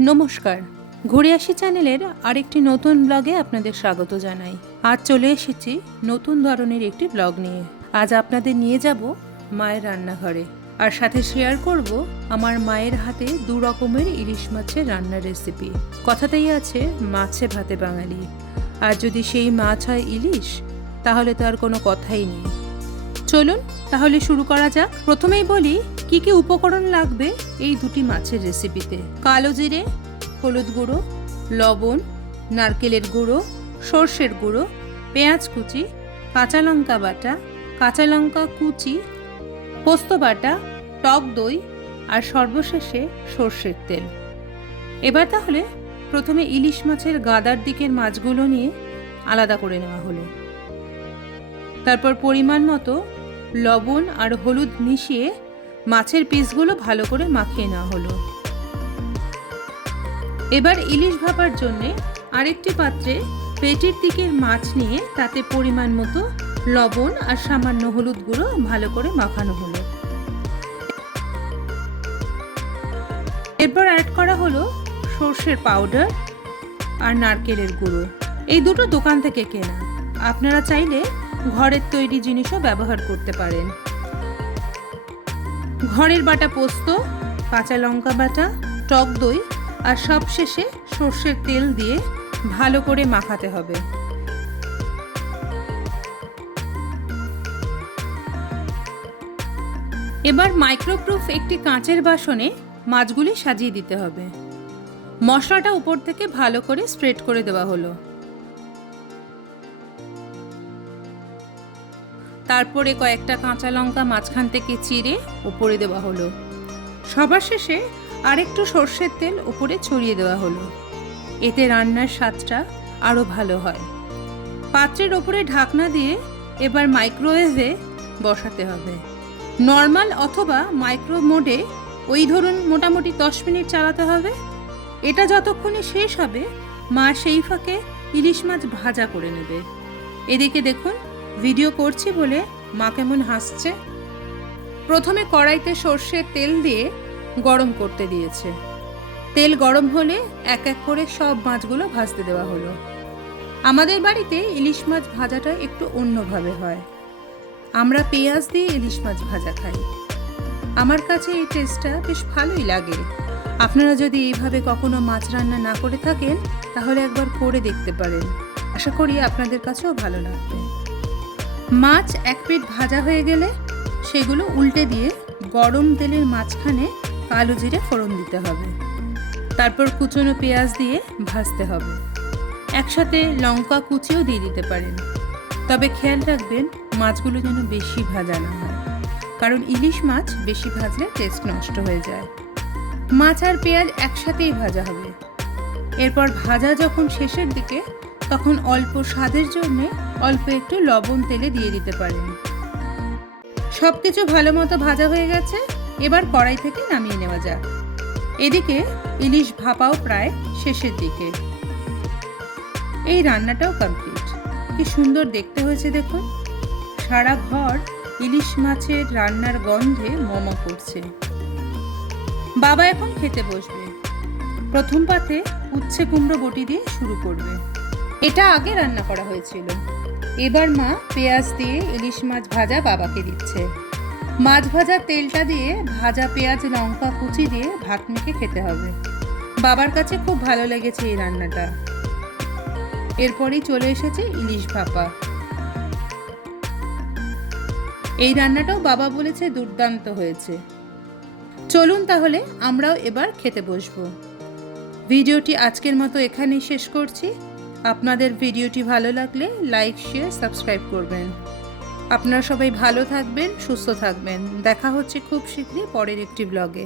নমস্কার, ঘুরে আসি চ্যানেলের আরেকটি নতুন ব্লগে আপনাদের স্বাগত জানাই। আজ চলে এসেছি নতুন ধরনের একটি ব্লগ নিয়ে। আজ আপনাদের নিয়ে যাব মায়ের রান্নাঘরে, আর সাথে শেয়ার করব আমার মায়ের হাতে 2 রকমের ইলিশ মাছের রান্নার রেসিপি। কথাতেই আছে মাছে ভাতে বাঙালি, আর যদি সেই মাছ হয় ইলিশ তাহলে তো আর কোনো কথাই নেই। চলুন তাহলে শুরু করা যাক। প্রথমেই বলি কি কি উপকরণ লাগবে এই দুটি মাছের রেসিপিতে। কালো জিরে, হলুদ গুঁড়ো, লবণ, নারকেলের গুঁড়ো, সর্ষের গুঁড়ো, পেঁয়াজ কুচি, কাঁচা লঙ্কা বাটা, কাঁচা লঙ্কা কুচি, পোস্ত বাটা, টক দই আর সর্বশেষে সর্ষের তেল। এবার তাহলে প্রথমে ইলিশ মাছের গাদার দিকের মাছগুলো নিয়ে আলাদা করে নেওয়া হলো। তারপর পরিমাণ মতো লবণ আর হলুদ মিশিয়ে মাছের পিসগুলো ভালো করে মাখিয়ে নেওয়া হলো। এবার ইলিশ ভাপার জন্যে আরেকটি পাত্রে পেটের দিকের মাছ নিয়ে তাতে পরিমাণ মতো লবণ আর সামান্য হলুদ গুঁড়ো ভালো করে মাখানো হলো। এরপর অ্যাড করা হলো সর্ষের পাউডার আর নারকেলের গুঁড়ো। এই দুটো দোকান থেকে কেনা, আপনারা চাইলে ঘরের তৈরি জিনিসও ব্যবহার করতে পারেন। ঘরের বাটা পোস্ত, কাঁচা লঙ্কা বাটা, টক দই আর সবশেষে সর্ষের তেল দিয়ে ভালো করে মাখাতে হবে। এবার মাইক্রোপ্রুফ একটি কাঁচের বাসনে মাছগুলি সাজিয়ে দিতে হবে। মশলাটা উপর থেকে ভালো করে স্প্রেড করে দেওয়া হলো। তারপরে কয়েকটা কাঁচা লঙ্কা মাঝখান থেকে চিড়ে উপরে দেওয়া হলো। সবার শেষে আরেকটু সর্ষের তেল উপরে ছড়িয়ে দেওয়া হলো। এতে রান্নার স্বাদটা আরও ভালো হয়। পাত্রের ওপরে ঢাকনা দিয়ে এবার মাইক্রোওয়েভে বসাতে হবে। নর্মাল অথবা মাইক্রো মোডে ওই ধরুন মোটামুটি 10 মিনিট চালাতে হবে। এটা যতক্ষণে শেষ হবে মা সেই ফাঁকে ইলিশ মাছ ভাজা করে নেবে। এদিকে দেখুন, ভিডিও করছি বলে মা কেমন হাসছে। প্রথমে কড়াইতে সর্ষের তেল দিয়ে গরম করতে দিয়েছে। তেল গরম হলে এক এক করে সব মাছগুলো ভাজতে দেওয়া হলো। আমাদের বাড়িতে ইলিশ মাছ ভাজাটা একটু অন্যভাবে হয়। আমরা পেঁয়াজ দিয়ে ইলিশ মাছ ভাজা খাই। আমার কাছে এই টেস্টটা বেশ ভালোই লাগে। আপনারা যদি এইভাবে কখনো মাছ রান্না না করে থাকেন তাহলে একবার করে দেখতে পারেন। আশা করি আপনাদের কাছেও ভালো লাগবে। মাছ এক পিঠ ভাজা হয়ে গেলে সেগুলো উল্টে দিয়ে গরম তেলের মাঝখানে কালো জিরে ফোড়ন দিতে হবে। তারপর কুচনো পেঁয়াজ দিয়ে ভাজতে হবে। একসাথে লঙ্কা কুচিও দিয়ে দিতে পারেন, তবে খেয়াল রাখবেন মাছগুলো যেন বেশি ভাজা না হয়, কারণ ইলিশ মাছ বেশি ভাজলে টেস্ট নষ্ট হয়ে যায়। মাছ আর পেঁয়াজ একসাথেই ভাজা হবে। এরপর ভাজা যখন শেষের দিকে তখন অল্প স্বাদের জন্য অল্প একটু লবণ তেলে দিয়ে দিতে পারেন। সবকিছু ভালো মতো ভাজা হয়ে গেছে, এবার কড়াই থেকে নামিয়ে নেওয়া যাক। এদিকে ইলিশ ভাপাও প্রায় শেষের দিকে। এই রান্নাটাও কমপ্লিট। কি সুন্দর দেখতে হয়েছে দেখুন। সারা ঘর ইলিশ মাছের রান্নার গন্ধে মম করছে। বাবা এখন খেতে বসবে। প্রথম পাতে উচ্ছে কুমড়ো বটি দিয়ে শুরু করবে। এটা আগে রান্না করা হয়েছিল। এবার মা পেঁয়াজ দিয়ে ইলিশ মাছ ভাজা বাবাকে দিচ্ছে। মাছ ভাজা তেলটা দিয়ে ভাজা পেঁয়াজ লঙ্কা কুচি দিয়ে ভাত মেখে খেতে হবে। বাবার কাছে খুব ভালো লেগেছে এই রান্নাটা। এরপরই চলে এসেছে ইলিশ ভাপা। এই রান্নাটাও বাবা বলেছে দুর্দান্ত হয়েছে। চলুন তাহলে আমরাও এবার খেতে বসবো। ভিডিওটি আজকের মতো এখানেই শেষ করছি। আপনাদের ভিডিওটি ভালো লাগলে লাইক, শেয়ার, সাবস্ক্রাইব করবেন। আপনারা সবাই ভালো থাকবেন, সুস্থ থাকবেন। দেখা হচ্ছে খুব শীঘ্রই পরের একটি ব্লগে।